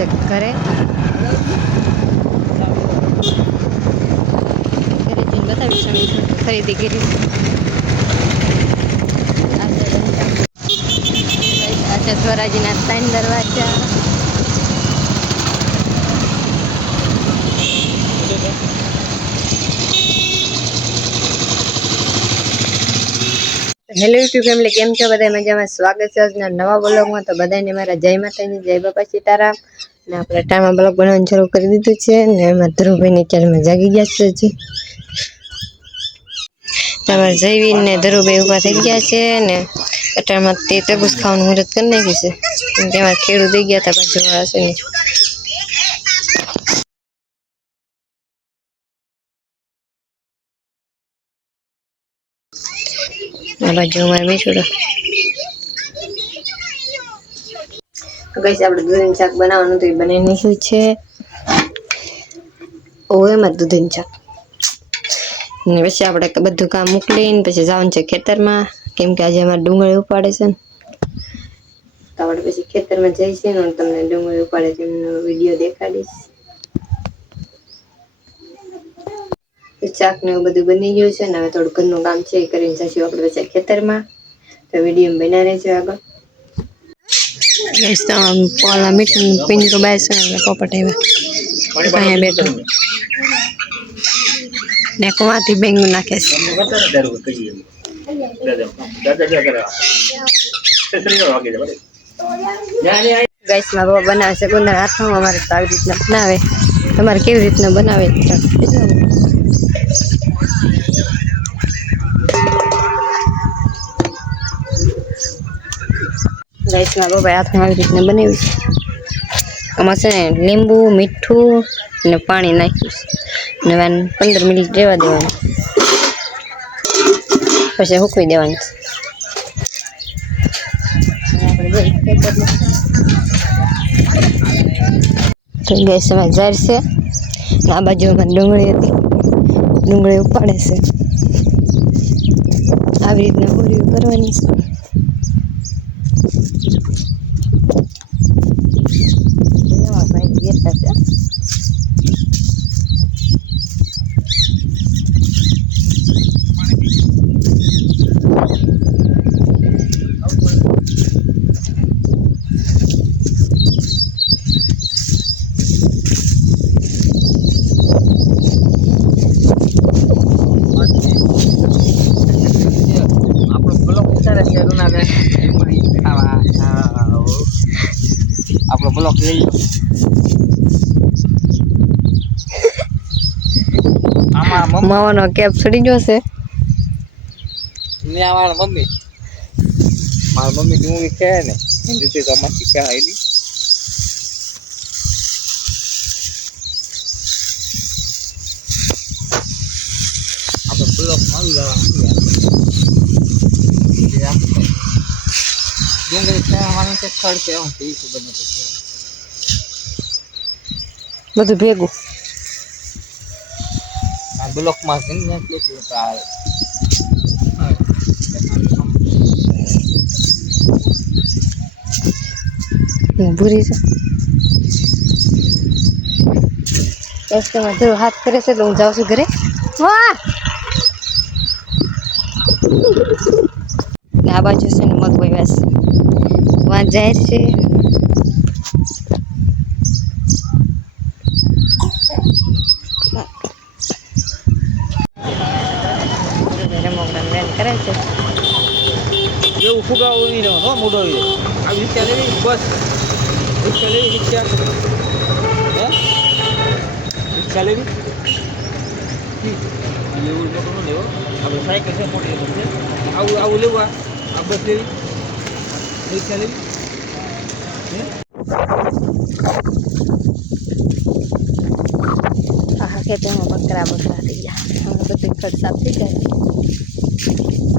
છે ઘરે જઈને બતાવીશ અમે ખરીદી કરી છે ધોરાજીના 3 દરવાજા હેલો યુટ્યુબ ફેમિલી કેમ છો બધા મજામાં સ્વાગત છે આજના નવા બ્લોગમાં તો બધાને મારા જય માતાજી જય બાપા સીતારામ ને આપણે ટાઈમમાં બ્લોગ બનાવવાનું શરૂ કરી દીધું છે ને એમાં ધ્રુવભાઈ ની ચાલમાં જાગી ગયા છે હજી તમારે જયવીન ને ધ્રુવભાઈ ઊભા થઈ ગયા છે ને અટાણમાં તે તરબૂચ ખાવાનું મુહૂર્ત કરી નાખ્યું છે તેમાં ખેડૂત દઈ ગયા હતા બાજુવાળા છે ને આ બાજુ અમારે મીઠું ગઈશ આપણે દૂધીનું શાક બનાવવાનું તો એ બનાવી નાખ્યું છે એમાં દૂધીનું શાક ને પછી આપણે બધું કામ મોકલીને પછી જવાનું છે ખેતરમાં કેમ કે આજે અમારે ડુંગળી ઉપાડે છે ને તો આપણે પછી ખેતરમાં જઈશું ને તમને ડુંગળી ઉપાડે છે એમનો વિડીયો દેખાડીશ શાક ને એવું બધું બની ગયું છે ને હવે થોડું ઘરનું કામ છે એ કરીને જઈશું આપણે પછી ખેતરમાં તો વિડીયો બના રહેજો આગળ પોલા મીઠું પિંજરું બાય છે ને પોપટ આવ્યા બેઠો ને કુવાથી બેંગ નાખે છે ગેસમાં બાબા બનાવે છે ગુંદર હાથમાં અમારે તો આવી રીતના બનાવે તમારે કેવી રીતના બનાવે ગેસમાં બાબા હાથમાં આવી રીતના બનાવ્યું છે આમાં છે ને લીંબુ મીઠું અને પાણી નાખ્યું છે ને 15 મિનિટ રહેવા દેવાનું પછી સૂકવી દેવાનું તો ગેસમાં જાર છે આ બાજુમાં ડુંગળી હતી ડુંગળી ઉપાડે છે આવી રીતના પૂરી કરવાની છે આપણો બ્લોક લઈ આમાં માવાનો કેપ છડી ગયો છે ને મારા મમ્મી ડુંગળી છે ને એની રીતે તમારી ક્યાં આવી આપણે બ્લોક આવી જવા ડુંગળી ખાવાનું છે ખડ છે હું પી ખબર નથી બધું ભેગું આ બ્લોકમાં છે ને કેટલું આવે ભૂરી છે કસ્ટમર જો હાથ કરે છે તો હું જાઉં છું ઘરે વાહ આ બાજુ છે ને મગવાઈ વાસ વાં જાય છે કરે છે એવું ફુગાવો નહીં રહેવાનો મોટો આ રિક્ષા લેવી બસ રિક્ષા લેવી રિક્ષા હે રિક્ષા લેવી એવું મોટું ન લેવો આપણે સાયકલ છે મોટી છે આવું લેવું આ બસ લેવી રિક્ષા લેવી આ ખેતરમાં બકરા થઈ ગયા હમણાં બધું ખડ સાફ થઈ જાય